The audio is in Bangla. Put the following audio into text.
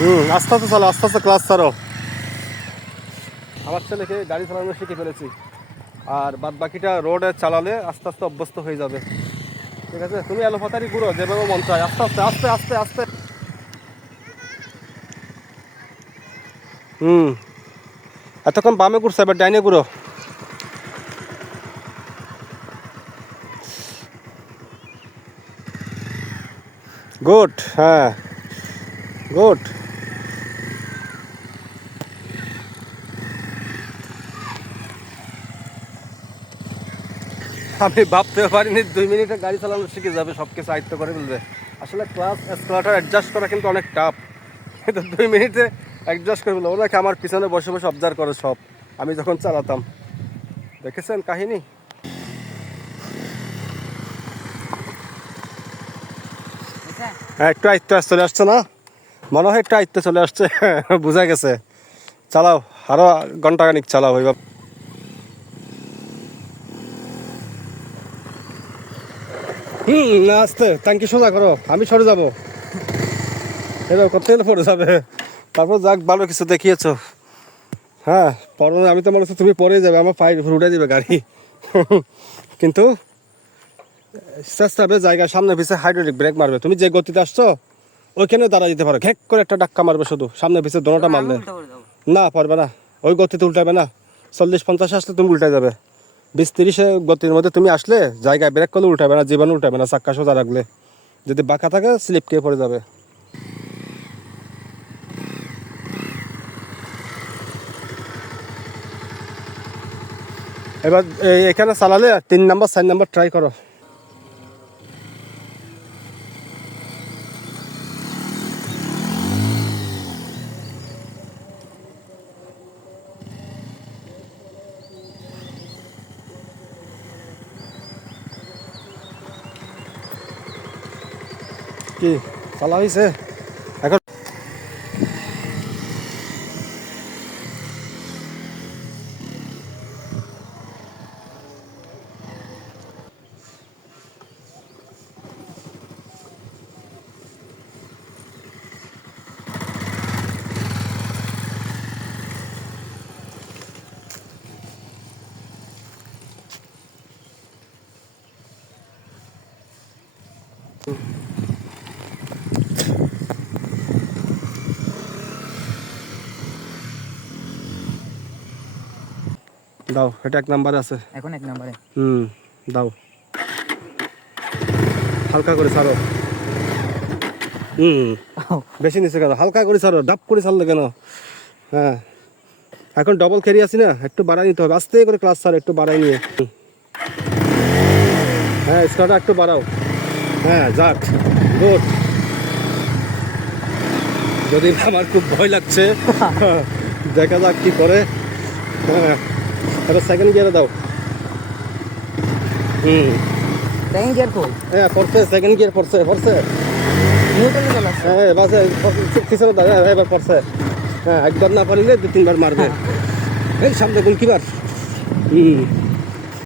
আস্তে আস্তে চালো, আস্তে আস্তে ক্লাস ছাড়ো। আমার ছেলেকে গাড়ি চালানো শিখে ফেলেছি, আর বাদ বাকিটা রোডে চালালে আস্তে আস্তে অভ্যস্ত হয়ে যাবে। ঠিক আছে, তুমি এলোপাতারি ঘুরো যেভাবে মন চায়, আস্তে আস্তে আস্তে আস্তে আস্তে। এতক্ষণ বামে ঘুরছে, এবার ডাইনে ঘুরো। গুড, হ্যাঁ গুড। আমি ভাবতে পারিনি 2 মিনিটে গাড়ি চালানো শিখে যাবে, সব কিছু আয়ত্ত করে ফেলবে। আসলে ক্লাস স্কেলেটর অ্যাডজাস্ট করা কিন্তু অনেক টাফ, কিন্তু 2 মিনিটে অ্যাডজাস্ট করে ফেলবে। ওনাকে আমার পিছনে বসে বসে অবজার্ভ করে সব, আমি যখন চালাতাম। দেখেছেন কাহিনী? হ্যাঁ, একটু আয়ত্ত চলে আসছে না, মনে হয় একটু আয়ত্ত চলে আসছে। বোঝা গেছে। চালাও, আরো ঘন্টাখানিক চালাও এবার। না, আসতে ট্যাঙ্কি সোজা করো, আমি সরে যাবো। এবার কোথায় পড়ে যাবে। তারপর যাক, ভালো কিছু দেখিয়েছো। হ্যাঁ, পরে আমি তো মনে হচ্ছে তুমি পরে যাবে, আমার পায়ে উঠে দিবে গাড়ি। কিন্তু চেষ্টা হবে জায়গা সামনে পিছিয়ে হাইড্রোলিক ব্রেক মারবে। তুমি যে গতিতে আসছো ওইখানে দাঁড়া যেতে পারো, ঘেক করে একটা ডাক্কা মারবে শুধু, সামনে পিছিয়ে দোনোটা মারলে। না, পারবে না, ওই গতিতে উল্টাবে না। 40-50 আসলে তুমি উল্টে যাবে। 20-30 গতির মধ্যে তুমি আসলে জায়গায় ব্রেক করলে উল্টাবে না, জীবনে উল্টাবে না। চাক্কা সোজা রাখলে, যদি বাঁকা থাকে স্লিপ খেয়ে পড়ে যাবে। এবার এখানে চালালে 3 নাম্বার 4 নাম্বার ট্রাই করো। কি চালা হয়েছে এখন? দাও, এটা 1 নাম্বারে আছে এখন, 1 নম্বরে। দাও, হালকা করে ছাড়ো। বেশি নিচে কেন, হালকা করে ছাড়ো, ডাপ করে ছাড়লে কেন? হ্যাঁ, এখন ডবল খেরি আছি না, একটু বাড়াই নিতে হবে। আস্তে করে ক্লাস ছাড়ো, একটু বাড়াই নিয়ে। হ্যাঁ, স্কারটা একটু বাড়াও। হ্যাঁ, যাক, গুড। যদি আমার খুব ভয় লাগছে, দেখা যাক কি করে। হ্যাঁ, এবার সেকেন্ড গিয়ারে দাও। সেকেন্ড গিয়ার ফুল। হ্যাঁ, পড়ছে, সেকেন্ড গিয়ার পড়ছে। নিউট্রালে চলে আসছে। হ্যাঁ, বাস পিছনে দাও। হ্যাঁ, এবার পড়ছে। হ্যাঁ, একবার না পারিলে 2-3 বার মারবে। এই সামনে গোলকিপার।